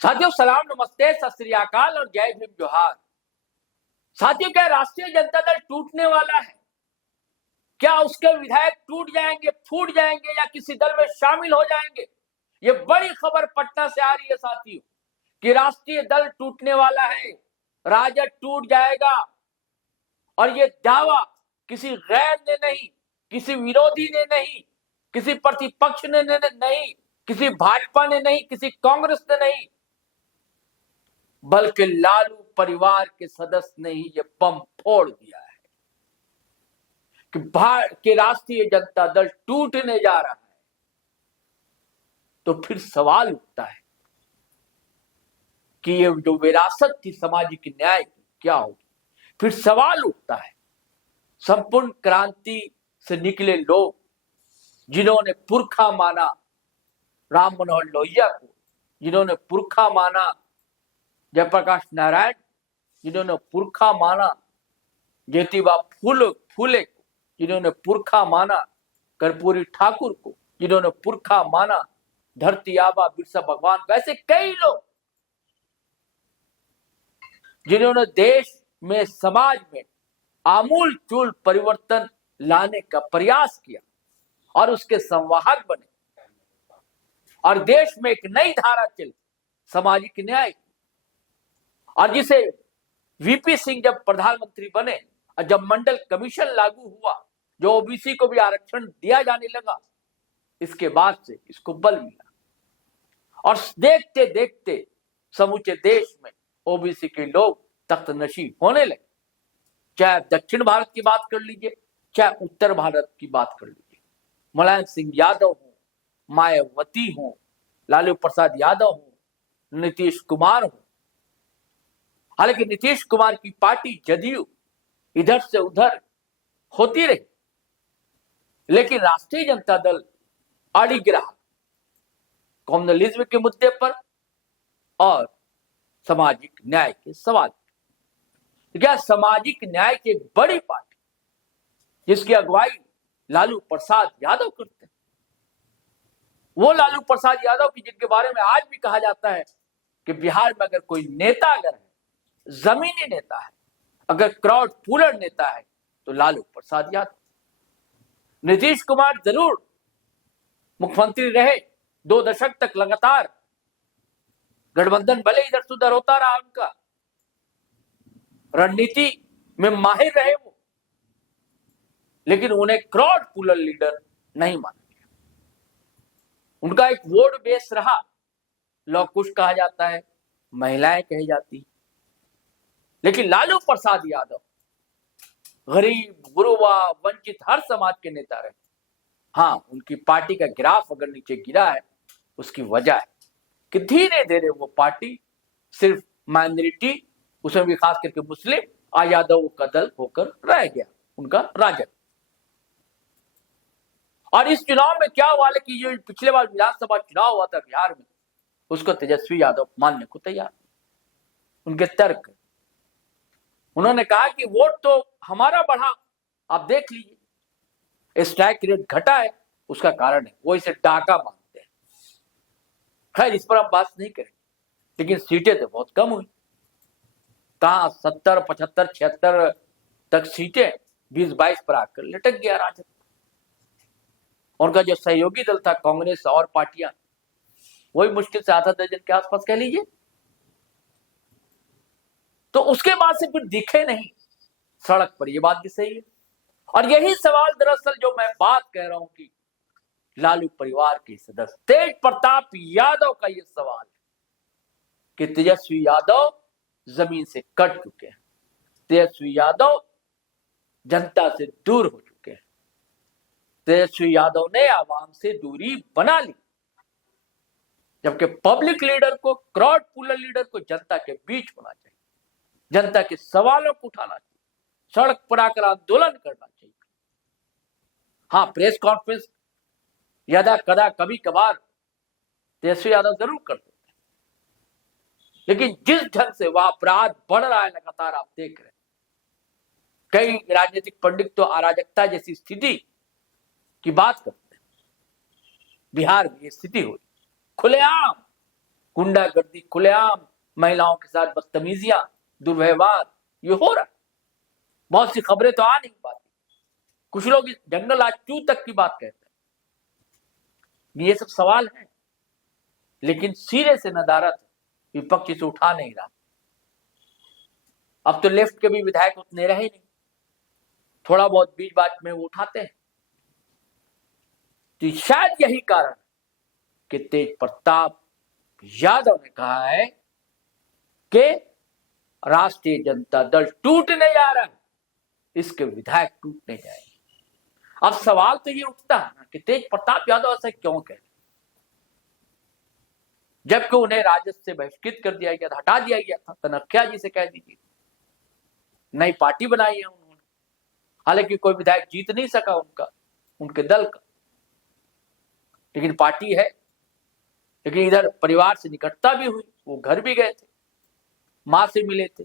साथियों सलाम, नमस्ते, सत श्री अकाल और जय भीम जोहार। साथियों, क्या राष्ट्रीय जनता दल टूटने वाला है? क्या उसके विधायक टूट जाएंगे, फूट जाएंगे या किसी दल में शामिल हो जाएंगे? ये बड़ी खबर पटना से आ रही है साथियों कि राष्ट्रीय दल टूटने वाला है, राजद टूट जाएगा। और ये दावा किसी गैर ने नहीं, किसी विरोधी ने नहीं, किसी प्रतिपक्ष ने नहीं, किसी भाजपा ने नहीं, किसी कांग्रेस ने नहीं, बल्कि लालू परिवार के सदस्य ने ही ये बम फोड़ दिया है कि भारत के राष्ट्रीय जनता दल टूटने जा रहा है। तो फिर सवाल उठता है कि ये जो विरासत थी सामाजिक न्याय की क्या होगी। फिर सवाल उठता है संपूर्ण क्रांति से निकले लोग, जिन्होंने पुरखा माना राम मनोहर लोहिया को, जिन्होंने पुरखा माना जयप्रकाश नारायण, जिन्होंने पुरखा माना ज्योतिबा फूले को, जिन्होंने पुरखा माना कर्पूरी ठाकुर को, जिन्होंने पुरखा माना धरती आबा बिरसा भगवान को, ऐसे कई लोग जिन्होंने देश में, समाज में आमूल चूल परिवर्तन लाने का प्रयास किया और उसके संवाहक बने और देश में एक नई धारा चली सामाजिक न्याय। और जिसे वीपी सिंह जब प्रधानमंत्री बने और जब मंडल कमीशन लागू हुआ, जो ओबीसी को भी आरक्षण दिया जाने लगा, इसके बाद से इसको बल मिला और देखते देखते समूचे देश में ओबीसी के लोग तख्तनशी होने लगे। चाहे दक्षिण भारत की बात कर लीजिए, चाहे उत्तर भारत की बात कर लीजिए, मुलायम सिंह यादव हो, मायावती हो, लालू प्रसाद यादव हो, नीतीश कुमार हो। हालांकि नीतीश कुमार की पार्टी जदयू इधर से उधर होती रही, लेकिन राष्ट्रीय जनता दल अड़िग रहा कम्युनलिज्म के मुद्दे पर और सामाजिक न्याय के सवाल। क्या सामाजिक न्याय की एक बड़ी पार्टी जिसकी अगुवाई लालू प्रसाद यादव करते हैं, वो लालू प्रसाद यादव की जिनके बारे में आज भी कहा जाता है कि बिहार में अगर कोई नेता अगर है, जमीनी नेता है, अगर क्राउड पुलर नेता है, तो लालू प्रसाद यादव। नीतीश कुमार जरूर मुख्यमंत्री रहे 2 दशक तक लगातार, गठबंधन भले इधर से उधर होता रहा, उनका रणनीति में माहिर रहे वो, लेकिन उन्हें क्राउड पुलर लीडर नहीं माना गया। उनका एक वोट बेस रहा, लौकुश कहा जाता है, महिलाएं कही जाती, लेकिन लालू प्रसाद यादव गरीब, गुरुवा, वंचित हर समाज के नेता रहे। हाँ, उनकी पार्टी का ग्राफ अगर नीचे गिरा है, उसकी वजह है कि धीरे धीरे वो पार्टी सिर्फ माइनॉरिटी, उसमें भी खास करके मुस्लिम यादव का दल होकर रह गया, उनका राजद। और इस चुनाव में क्या हुआ कि ये पिछले बार विधानसभा चुनाव हुआ था बिहार में, उसको तेजस्वी यादव मानने को तैयार। उनके तर्क, उन्होंने कहा कि वोट तो हमारा बढ़ा, आप देख लीजिए स्ट्राइक रेट घटा है, उसका कारण है वो इसे डाका मानते हैं। खैर, इस पर हम बात नहीं करें, लेकिन सीटें तो बहुत कम हुई। कहां 70, 75, 76 तक सीटें 20-22 पर आकर लटक गया राजद। उनका जो सहयोगी दल था कांग्रेस और पार्टियां, वही मुश्किल से आधा दर्जन के आसपास कह लीजिए। तो उसके बाद से फिर दिखे नहीं सड़क पर, ये बात भी सही है। और यही सवाल दरअसल जो मैं बात कह रहा हूं कि लालू परिवार के सदस्य तेज प्रताप यादव का ये सवाल है कि तेजस्वी यादव जमीन से कट चुके हैं, तेजस्वी यादव जनता से दूर हो चुके हैं, तेजस्वी यादव ने आवाम से दूरी बना ली, जबकि पब्लिक लीडर को, क्राउड पुलर लीडर को जनता के बीच होना चाहिए, जनता के सवालों को उठाना चाहिए, सड़क पर आकर आंदोलन करना चाहिए। हाँ, प्रेस कॉन्फ्रेंस यदा कदा कभी कभार तेजस्वी यादव जरूर करते हैं, लेकिन जिस ढंग से वह अपराध बढ़ रहा है लगातार, आप देख रहे हैं, कई राजनीतिक पंडित तो अराजकता जैसी स्थिति की बात करते हैं। बिहार में ये स्थिति हुई खुलेआम, गुंडागर्दी, खुलेआम महिलाओं के साथ बदतमीजियां, दुर्व्यवहार, ये हो रहा है। बहुत सी खबरें तो आ नहीं पाती, कुछ लोग इस जंगल आज चू तक की बात कहते हैं। ये सब सवाल है, लेकिन सिरे से नदारद विपक्ष इसे उठा नहीं रहा। अब तो लेफ्ट के भी विधायक उतने रहे नहीं, थोड़ा बहुत बीच बात में वो उठाते हैं। तो शायद यही कारण कि तेज प्रताप यादव ने कहा है कि राष्ट्रीय जनता दल टूटने जा रहा है, इसके विधायक टूटने जाएंगे। अब सवाल तो ये उठता है ना कि तेज प्रताप यादव ऐसा क्यों कह रहे, जबकि उन्हें राजद से बहिष्कृत कर दिया गया था, हटा दिया गया था। कनख्या जी से कह दीजिए, नई पार्टी बनाई है उन्होंने, हालांकि कोई विधायक जीत नहीं सका उनके दल का, लेकिन पार्टी है। लेकिन इधर परिवार से निकटता भी हुई, वो घर भी गए थे, मां से मिले थे,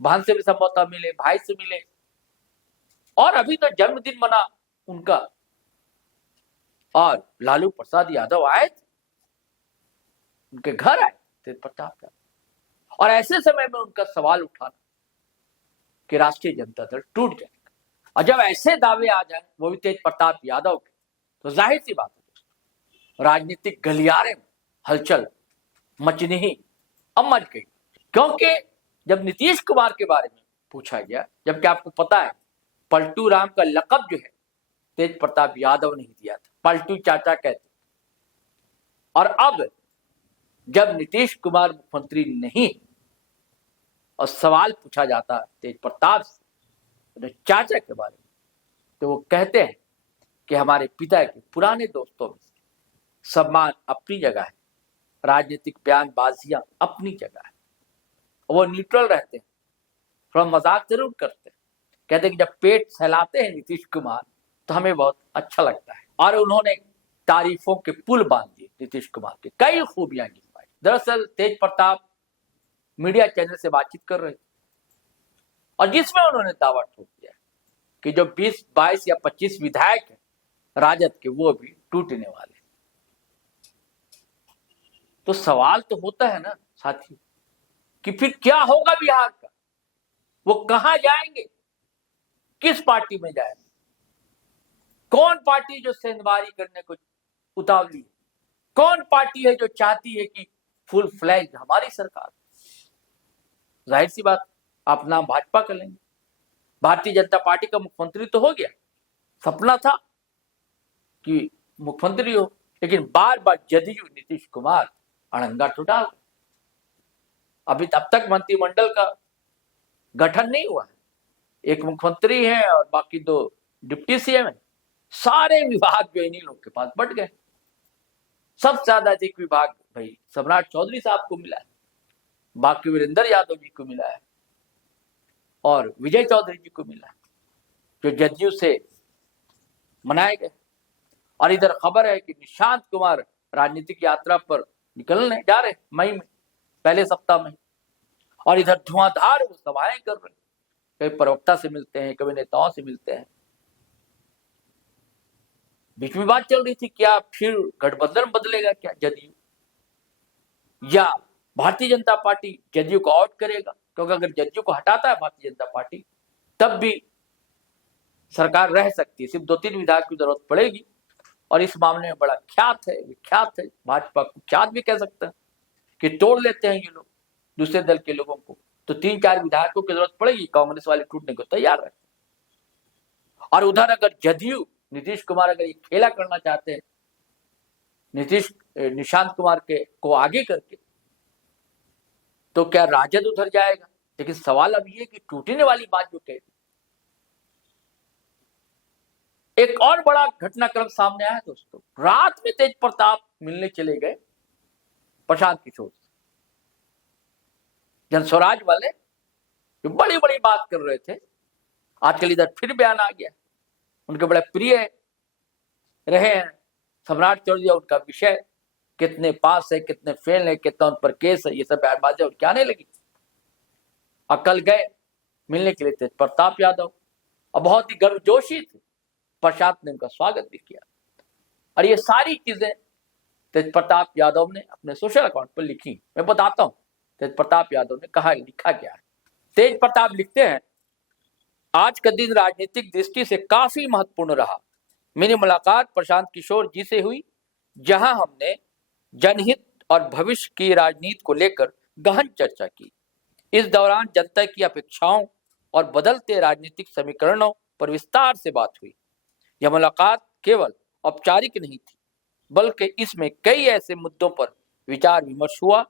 बहन से भी संभवतः मिले, भाई से मिले, और अभी तो जन्मदिन मना उनका। और लालू प्रसाद यादव आए थे, उनके घर आए तेज प्रताप यादव, और ऐसे समय में उनका सवाल उठाना कि राष्ट्रीय जनता दल टूट जाएगा, और जब ऐसे दावे आ जाए वो भी तेज प्रताप यादव के, तो जाहिर सी बात है राजनीतिक गलियारे में हलचल मचनी ही अब मच गई। क्योंकि जब नीतीश कुमार के बारे में पूछा गया, जबकि आपको पता है पलटू राम का लकब जो है तेज प्रताप यादव ने ही दिया था, पलटू चाचा कहते। और अब जब नीतीश कुमार मुख्यमंत्री नहीं और सवाल पूछा जाता तेज प्रताप से चाचा के बारे में, तो वो कहते हैं कि हमारे पिता के पुराने दोस्तों में सम्मान अपनी जगह है, राजनीतिक बयानबाजियां अपनी जगह है, वो न्यूट्रल रहते हैं, थोड़ा मजाक जरूर करते हैं, कहते हैं कि जब पेट सहलाते हैं नीतीश कुमार तो हमें बहुत अच्छा लगता है। और उन्होंने तारीफों के पुल बांध दिए नीतीश कुमार के, कई खूबियां गिनवाई। दरअसल तेज प्रताप मीडिया चैनल से बातचीत कर रहे थे, और जिसमें उन्होंने दावा ठोक दिया कि जो 20, 22 या 25 विधायक हैं राजद के, वो भी टूटने वाले। तो सवाल तो होता है ना साथी कि फिर क्या होगा बिहार का, वो कहां जाएंगे, किस पार्टी में जाएंगे, कौन पार्टी जो सेंधमारी करने को उतावली है, कौन पार्टी है जो चाहती है कि फुल फ्लैज हमारी सरकार। जाहिर सी बात, आप नाम भाजपा कर लेंगे, भारतीय जनता पार्टी का मुख्यमंत्री तो हो गया, सपना था कि मुख्यमंत्री हो, लेकिन बार बार जदयू नीतीश कुमार अड़ंगा तो डाल, अभी अब तक मंत्रिमंडल का गठन नहीं हुआ है, एक मुख्यमंत्री है और बाकी 2 डिप्टी सीएम है। सारे विभाग जो इन्हीं लोग के पास बढ़ गए। सबसे ज्यादा अधिक विभाग भाई सम्राट चौधरी साहब को मिला है, बाकी वीरेंद्र यादव जी को मिला है और विजय चौधरी जी को मिला है, जो जदयू से मनाए गए। और इधर खबर है कि निशांत कुमार राजनीतिक यात्रा पर निकलने जा रहे मई में, पहले सप्ताह में, और इधर धुआंधार वो सभाएं कर रहे, कभी प्रवक्ता से मिलते हैं, कभी नेताओं से मिलते हैं। बीच में बात चल रही थी क्या फिर गठबंधन बदलेगा क्या जदयू, या भारतीय जनता पार्टी जदयू को आउट करेगा, क्योंकि अगर जदयू को हटाता है भारतीय जनता पार्टी तब भी सरकार रह सकती है, सिर्फ 2-3 विधायक की जरूरत पड़ेगी। और इस मामले में बड़ा विख्यात है, भाजपा को ख्यात भी कह सकते हैं कि तोड़ लेते हैं ये लोग दूसरे दल के लोगों को, तो 3-4 विधायकों की जरूरत पड़ेगी, कांग्रेस वाले टूटने को तैयार है। और उधर अगर जदयू नीतीश कुमार अगर ये खेला करना चाहते हैं निशांत कुमार को आगे करके, तो क्या राजद उधर जाएगा। लेकिन सवाल अब ये कि टूटने वाली बात जो कहती, एक और बड़ा घटनाक्रम सामने आया दोस्तों, रात में तेज प्रताप मिलने चले गए प्रशांत किशोर से, जनस्वराज वाले जो बड़ी बड़ी बात कर रहे थे, आजकल इधर फिर बयान आ गया, उनके बड़े प्रिय रहे हैं सम्राट चौधरी, उनका विषय कितने पास है, कितने फेल है, कितना उन पर केस है, ये सब बयानबाजी और क्या आने लगी। अकल गए मिलने के लिए तेज प्रताप यादव, और बहुत ही गर्मजोशी थे, प्रशांत ने उनका स्वागत भी किया। और ये सारी चीजें तेज प्रताप यादव ने अपने सोशल अकाउंट पर लिखी। मैं बताता हूं तेज प्रताप यादव ने कहा, लिखा क्या है। तेज प्रताप लिखते हैं, आज का दिन राजनीतिक दृष्टि से काफी महत्वपूर्ण रहा। मेरी मुलाकात प्रशांत किशोर जी से हुई, जहां हमने जनहित और भविष्य की राजनीति को लेकर गहन चर्चा की। इस दौरान जनता की अपेक्षाओं और बदलते राजनीतिक समीकरणों पर विस्तार से बात हुई। यह मुलाकात केवल औपचारिक नहीं थी, बल्कि इसमें कई ऐसे मुद्दों पर विचार विमर्श हुआ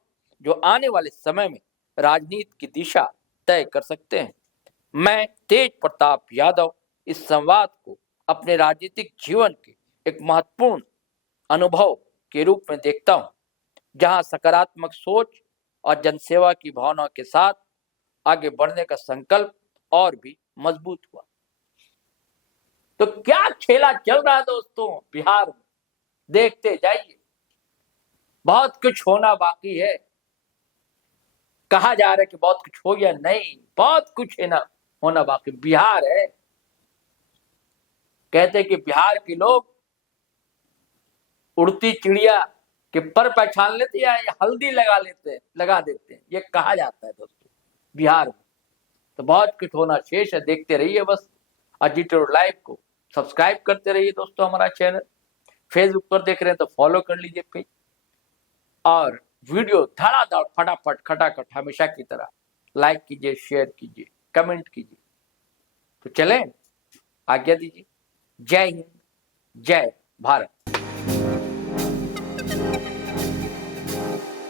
जो आने वाले समय में राजनीति की दिशा तय कर सकते हैं। मैं तेज प्रताप यादव इस संवाद को अपने राजनीतिक जीवन के एक महत्वपूर्ण अनुभव के रूप में देखता हूं, जहां सकारात्मक सोच और जनसेवा की भावना के साथ आगे बढ़ने का संकल्प और भी मजबूत हुआ। तो क्या खेला चल रहा है दोस्तों बिहार में, देखते जाइए। बहुत कुछ होना बाकी है। कहा जा रहा है कि बहुत कुछ हो गया, नहीं, बहुत कुछ है ना होना बाकी। बिहार है, कहते हैं कि बिहार के लोग उड़ती चिड़िया के पर पहचान लेते हैं या हल्दी लगा देते हैं, ये कहा जाता है दोस्तों बिहार में। तो बहुत कुछ होना शेष है, देखते रहिए बस। अजीत लाइव को सब्सक्राइब करते रहिए दोस्तों। हमारा चैनल फेसबुक पर देख रहे हैं तो फॉलो कर लीजिए पेज, और वीडियो धड़ाधड़ फटाफट खटाखट हमेशा की तरह लाइक कीजिए, शेयर कीजिए, कमेंट कीजिए। तो चलें, आज्ञा दीजिए। जय हिंद, जय भारत।